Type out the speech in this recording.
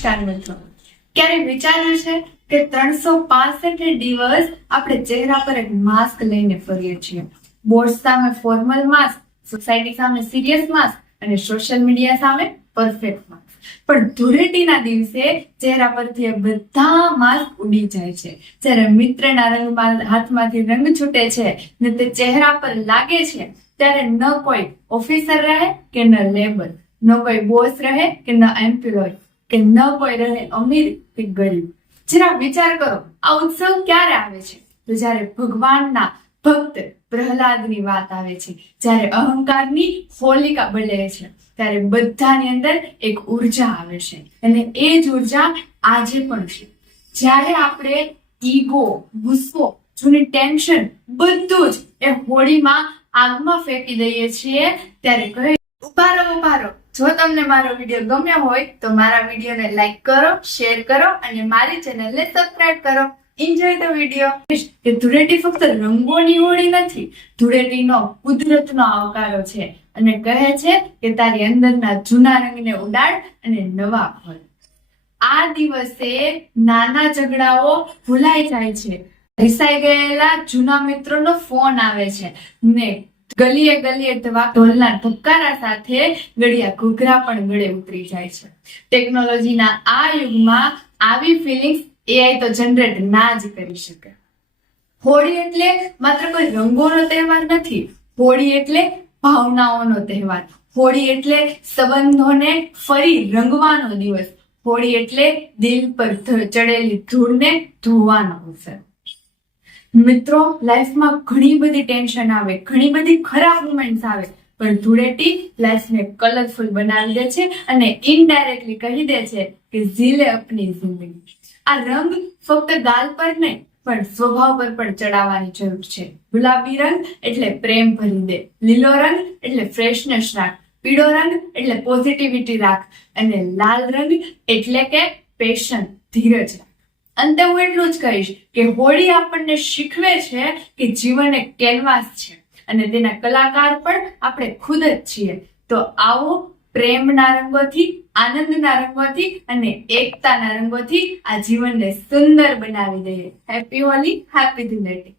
નમસ્કાર મિત્રો, ક્યારે વિચાર્યું છે કે 365 દિવસ આપણે ચહેરા પર એક માસ્ક લઈને ફરીએ છીએ? બોસ સામે ફોર્મલ માસ્ક, સોસાયટી સામે સિરિયસ માસ્ક અને સોશિયલ મીડિયા સામે પરફેક્ટ માસ્ક. પણ ધૂળેટીના દિવસે ચહેરા પરથી એ બધા માસ્ક ઉડી જાય છે. જ્યારે મિત્રના રંગમાં હાથમાંથી રંગ છૂટે છે ને તે ચહેરા પર લાગે છે, ત્યારે ન કોઈ ઓફિસર રહે કે ન લેબર, ન કોઈ બોસ રહે કે ન એમ્પ્લોય, કે ન કોઈ રહે અમીર કે ગરીબ. જરા વિચાર કરો, આ ઉત્સવ ક્યારે આવે છે? તો જ્યારે ભગવાનના ભક્ત પ્રહલાદની વાત આવે છે, જ્યારે અહંકારની હોલિકા બળે છે, ત્યારે બધાની અંદર એક ઉર્જા આવે છે. અને એ જ ઉર્જા આજે પણ છે. જ્યારે આપણે ઈગો, ગુસ્સો, જૂની ટેન્શન બધું જ એ હોળીમાં આગમાં ફેંકી દઈએ છીએ, ત્યારે કહે ઉભા રહો. જો તમને મારો વિડીયો ગમ્યો હોય તો મારા વિડીયોને લાઈક કરો, શેર કરો અને મારી ચેનલને સબસ્ક્રાઇબ કરો. Enjoy the video. કે ધૂળેટી ફક્ત રંગોની હોળી નથી, ધૂળેટીનો કુદરતનો આવકારો છે અને કહે છે કે તારી અંદરના જૂના રંગને ઉડાડ અને નવા ભર. આ દિવસે નાના ઝઘડાઓ ભૂલાઈ જાય છે, રિસાઈ ગયેલા જૂના મિત્રોનો ફોન આવે છે ને ગલીએ ઢોલના ધબકારા સાથે ગળિયા ઘૂઘરા પણ ગળે ઉતરી જાય છે. ટેકનોલોજીના આ યુગમાં આવી ફિલિંગ્સ એઆઈ તો જનરેટ ના જ કરી શકે. હોળી એટલે માત્ર કોઈ રંગોનો તહેવાર નથી, હોળી એટલે ભાવનાઓનો તહેવાર, હોળી એટલે સંબંધોને ફરી રંગવાનો દિવસ, હોળી એટલે દિલ પર ચડેલી ધૂળને ધોવાનો અવસર. મિત્રો, લાઈફમાં ઘણી બધી ટેન્શન આવે, ઘણી બધી ખરાબ મુમેન્ટ્સ આવે, પણ ધૂળેટી લાઈફને કલરફુલ બનાવી દે છે અને ઇનડાયરેક્ટલી કહી દે છે કે ઝીલે અપની જિંદગી. આ રંગ ફક્ત ગાલ પર નહીં પણ સ્વભાવ પર પણ ચડાવવાની જરૂર છે. ગુલાબી રંગ એટલે પ્રેમ ભરી દે, લીલો રંગ એટલે ફ્રેશનેસ રાખ, પીળો રંગ એટલે પોઝિટિવિટી રાખ અને લાલ રંગ એટલે કે પેશન, ધીરજ રાખ. અંતે હું એટલું જ કહીશ કે હોળી આપણને શીખવે છે કે જીવન એક કેનવાસ છે અને તેના કલાકાર પણ આપણે ખુદ જ છીએ. તો આવો પ્રેમના રંગોથી, આનંદના રંગોથી અને એકતાના રંગોથી આ જીવનને સુંદર બનાવી દઈએ. Happy Holi, happy Dhuleti.